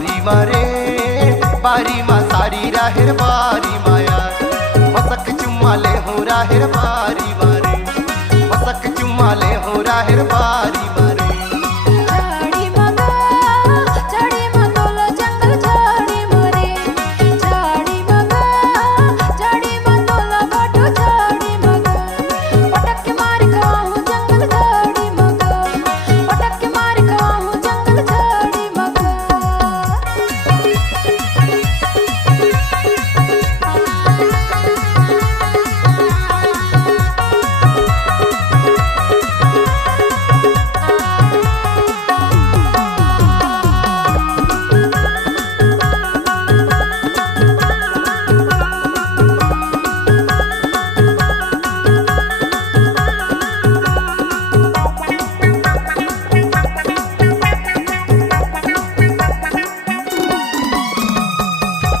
बारी मारे बारी मा सारी राहिर बारी माया मसक चुम्माले हो राहिर बारी मारे मसक चुम्माले हो राहिर बारी मारे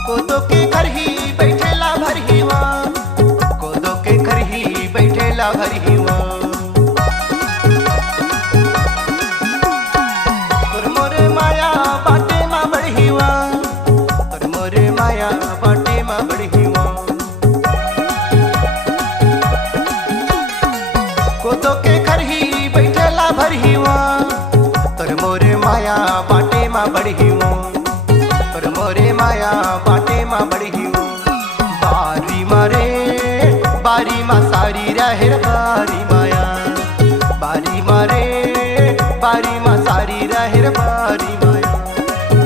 कोदो के घर ही बैठेला भर हिवा कोदो के घर ही बैठेला भर हिवा तोर मोरे माया बाटे मा बड़ हिवा तोर मोरे माया बाटे मा बड़ हिवा कोदो के घर ही बैठेला भर हिवा तोर मोरे माया बाटे मा बड़ हिवा तोर मोरे माया बाटे मा बड़ी हियो बारी मारे बारी मा सारी राहिर बारी माया बारी मारे बारी मा सारी राहिर बारी माया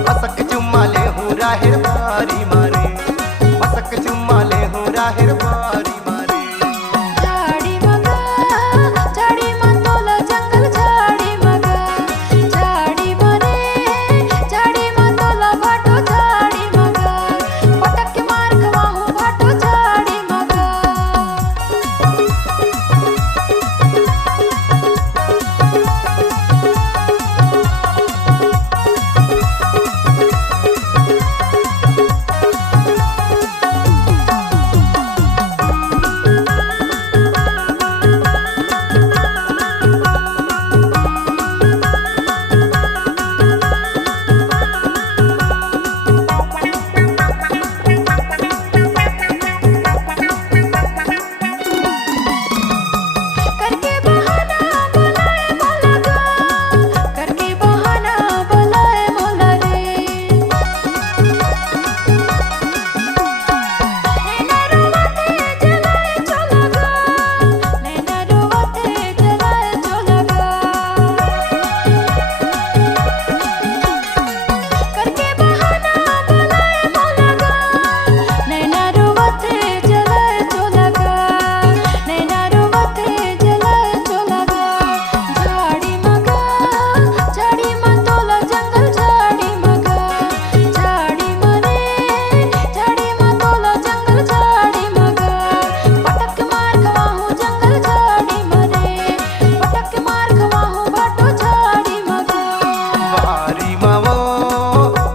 मसक चुम्माले हूँ राहिर बारी मारे मसक चुम्माले हूँ राहिर बारी मारे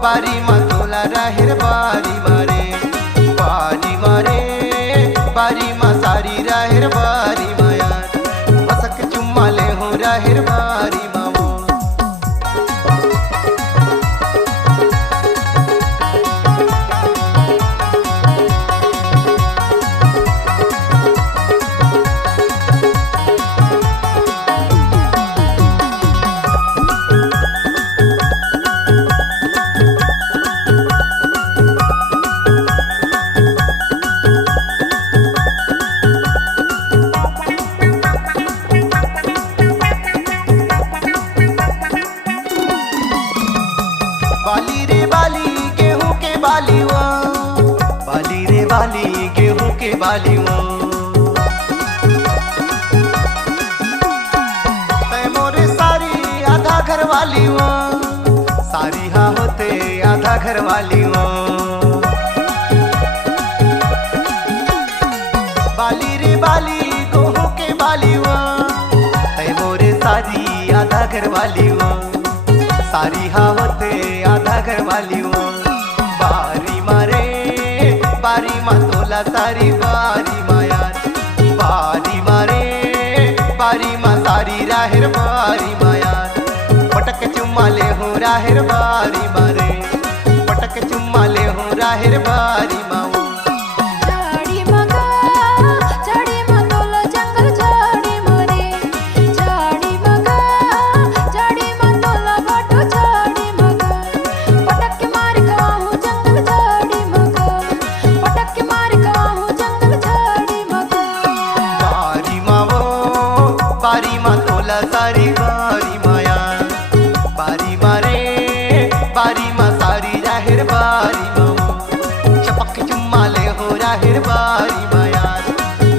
बारी मा तोला राहिर बारी मारे बारी मारे बारी मा सारी राहिर बारी माया मसक चुम्माले हो राहिर बारी मावो बाली रे बाली गेहूं के बालीवा बाली रे बाली गेहूं के बालीवा तै मोरे सारी आधा घर वालीवा सारी हा होते आधा घर वालीवा बाली रे बाली गेहूं के बालीवा तै मोरे सारी आधा घर वालीवा सारी हा होते आधा घर वालीवा बारी मारे बारी मा तोला सारी बारी माया बारी मारे बारी मा सारी राहिर बारी माया पटक चुम्माले हूँ राहिर बारी मारे पटक चुम्मा ले हूँ राहिर बारी माऊ। झाड़ी मगा झाड़ी मतोला जंगल झाड़ी मरे झाड़ी मगा झाड़ी मतोला बाटो झाड़ी मगा पटक के मार खाऊं जंगल झाड़ी मगा पटक के मार खाऊं जंगल झाड़ी मगा। बारी मावो बारी मतोला सारी बारी माया बारी मारे बारी मा सारी राहिर बारी माऊ। चपक चुम्मा ले हो राहिर बारी माया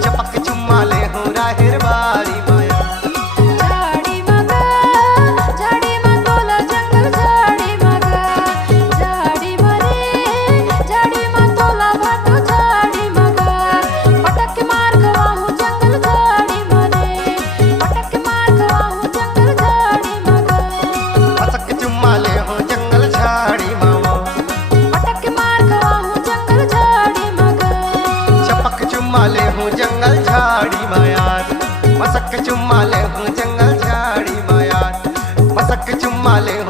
चपक चुम्मा ले हो राहिर बारी माया। झाड़ी मगा झाड़ी मतोला जंगल झाड़ी मगा झाड़ी मरे झाड़ी मतोला बाटो झाड़ी मगा पटक के मार खाऊं जंगल झाड़ी मरे पटक के मार खाऊं जंगल झाड़ी मगा मसक चुम्मा ले हो जंगल झाड़ी मावो पटक के मार खाऊं जंगल झाड़ी मगा चपक चुम्मा ले हूँ जंगल झाड़ी मायार मसक चुम्मा ले हूँ जंगल झाड़ी मायार मसक चुम्मा ले हूँ